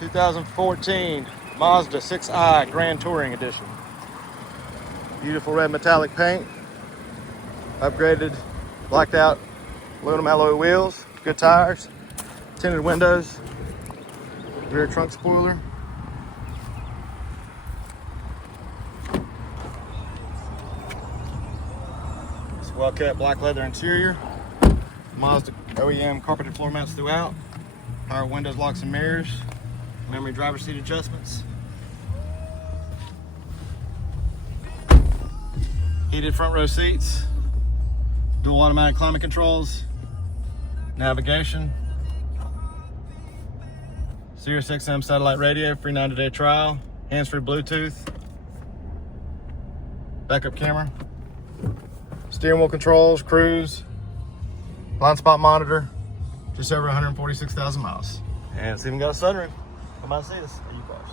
2014 Mazda 6i Grand Touring Edition. Beautiful red metallic paint, upgraded, blacked out aluminum alloy wheels, good tires, tinted windows, rear trunk spoiler. It's well kept black leather interior. Mazda OEM carpeted floor mats throughout. Power windows, locks and mirrors. Memory driver's seat adjustments. Heated front row seats. Dual automatic climate controls. Navigation. Sirius XM satellite radio, free 90-day trial. Hands-free Bluetooth. Backup camera. Steering wheel controls, cruise. Blind spot monitor. Just over 146,000 miles. And it's even got a sunroof. Come out and see us. Are you cars?